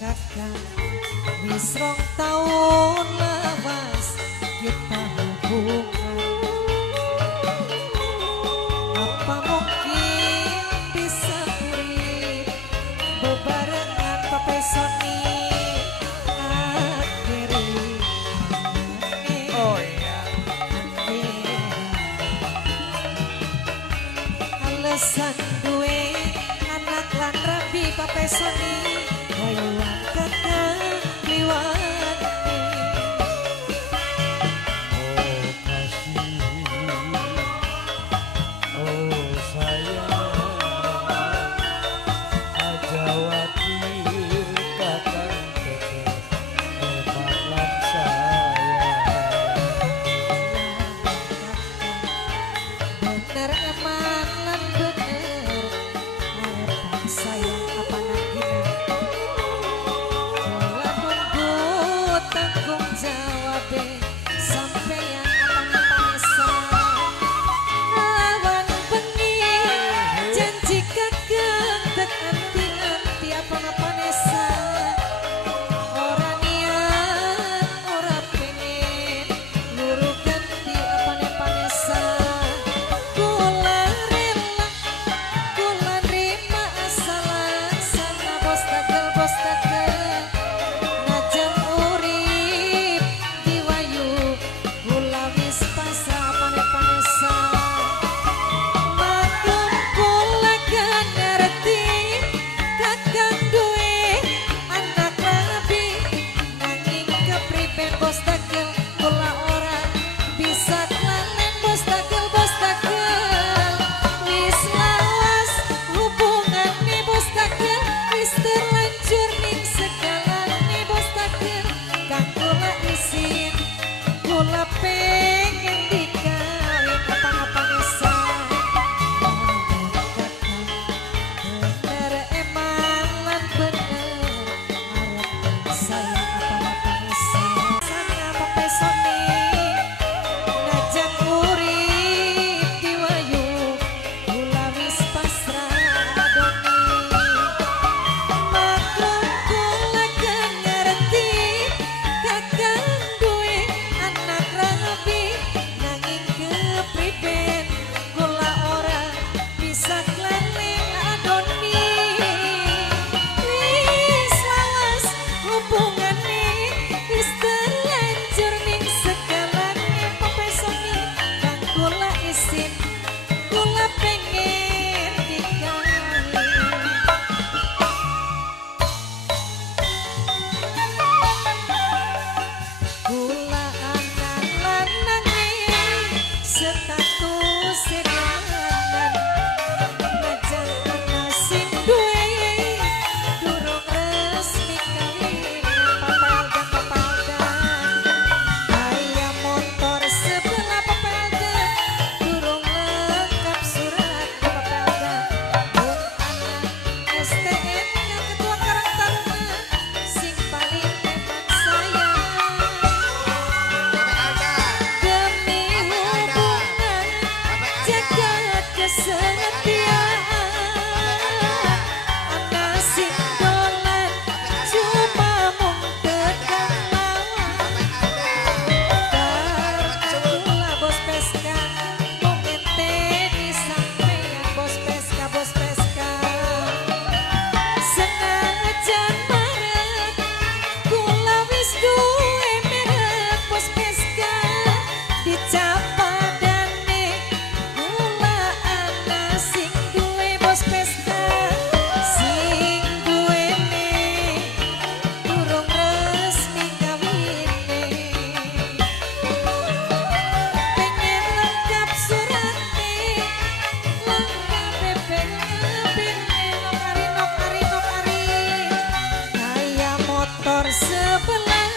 kakak, wis 2 tahun lawas kita hubungan. Apa mungkin bisa urip bebarengan pepesoni akhiri. Oh iya. Alasan duwe anak lan rabi pepesoni hayuan kakak liwat. Oh kasih, oh sayang, aja khawatir kakak tetep hebat lan sayang. Bener eman lan bener harapan sayang apa nagina. Kula nunggu tanggung jawab sampeyan apa panesa. Awan bengi janji kakek tek anti-anti apa panesa. Ora niat ora pengen luru ganti apa panesa. Kula rela kula nerima asalan sana bos tagel najan urip diwayu kula wis pasrah panesa. Maklum kula gak ngerti kakang duwe anak rabi nanging kepriben bos tagel kula ora bisa kelalen bos tagel wis lawas hubungane bos tagel wis terlanjur ning segalane bos tagel kang kula isin kula pengen dikawin apa nesa. Bener eman lan bener harapan sayang apa nesa. Sana pepesoni najan urip diwayu kula wis pasrah adoni. Maklum kula gak ngerti kakang duwe anak rabi nanging kepriben kula ora bisa kelalen adoni. Wis lawas hubungane wis terlanjur ning segalane pepesoni kang kula isin kula pengen dikawin. Kula anak lanang status sedangan najan ana sing duwe durung resmi kawin papaldan kaya motor sebelah papaldan durung lengkap surat papaldan mung anak STNK ketua Karang Taruna sing paling eman sayang. Demi hubungan jaga kesetiaan ana sing dolan cuma mung tekan lawan. Karena kula bos peska mung ngenteni sampeyan bos peska senajan marek kula wis duwe merek bos peska dicap padane kula ana sing duwe bos peska sing duwene durung resmi kawine. Pengen lengkap surate lengkap BPKB nokari kaya motor sebelah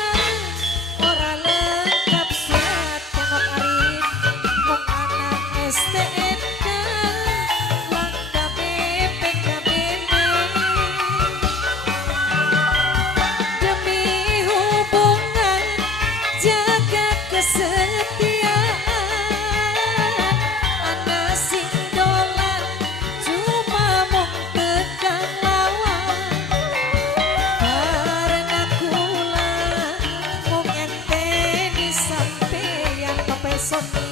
ora lengkap surat kanok arin mung anak STNK lengkap BPKB demi hubungan jaga kesetiaan ana sing dolan cuma mung tekan lawan. sot